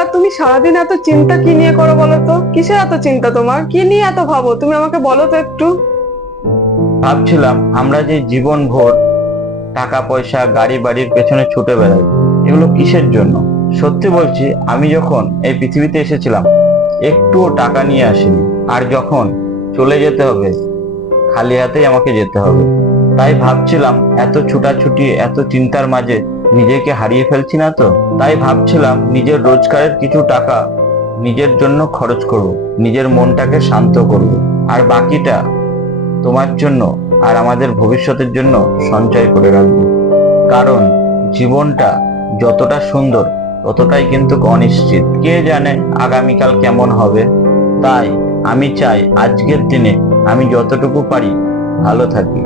আচ্ছা, তুমি সারাদিন এত চিন্তা কি নিয়ে করো বলো তো? কিসের এত চিন্তা তোমার? কি নিয়ে এত ভাবো তুমি আমাকে বলো তো একটু। ভাবছিলাম আমরা যে জীবন ভোর টাকা পয়সা গাড়ি বাড়ির পেছনে ছুটে বেড়াই, এগুলো কিসের জন্য? সত্যি বলছি, আমি যখন এই পৃথিবীতে এসেছিলাম একটুও টাকা নিয়ে আসিনি। আর যখন চলে যেতে হবে, খালি হাতেই আমাকে যেতে হবে। তাই ভাবছিলাম এত ছুটাছুটি এত চিন্তার মাঝে নিজেকে হারিয়ে ফেলছি না তো। তাই ভাবছিলাম নিজের রোজগারের কিছু টাকা নিজের জন্য খরচ করব, নিজের মনটাকে শান্ত করব, আর বাকিটা তোমার জন্য আর আমাদের ভবিষ্যতের জন্য সঞ্চয় করে রাখবো। কারণ জীবনটা যতটা সুন্দর ততটাই কিন্তু অনিশ্চিত, কে জানে আগামীকাল কেমন হবে। তাই আমি চাই আজকের দিনে আমি যতটুকু পারি ভালো থাকি,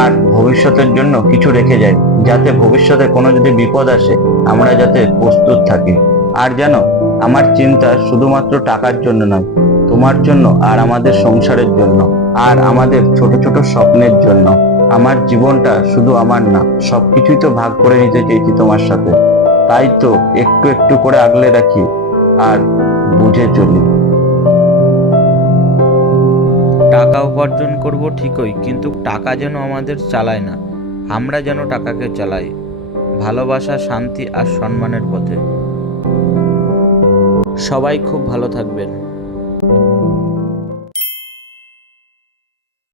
আর ভবিষ্যতের জন্য কিছু রেখে যাই, যাতে ভবিষ্যতে কোনো যদি বিপদ আসে আমরা যাতে প্রস্তুত থাকি। আর জানো, আমার চিন্তা শুধুমাত্র টাকার জন্য নয়, তোমার জন্য আর আমাদের সংসারের জন্য, আর আমাদের ছোট ছোট স্বপ্নের জন্য। আমার জীবনটা শুধু আমার না, সবকিছুই তো ভাগ করে নিতে চেয়েছি তোমার সাথে। তাই তো একটু একটু করে আগলে রাখি আর বুঝে চলি। টাকা উপার্জন করব ঠিকই, কিন্তু টাকা যেন আমাদের চালায় না, আমরা যেন টাকাকে চালাই ভালোবাসা, শান্তি আর সম্মানের পথে। সবাই খুব ভালো থাকবেন।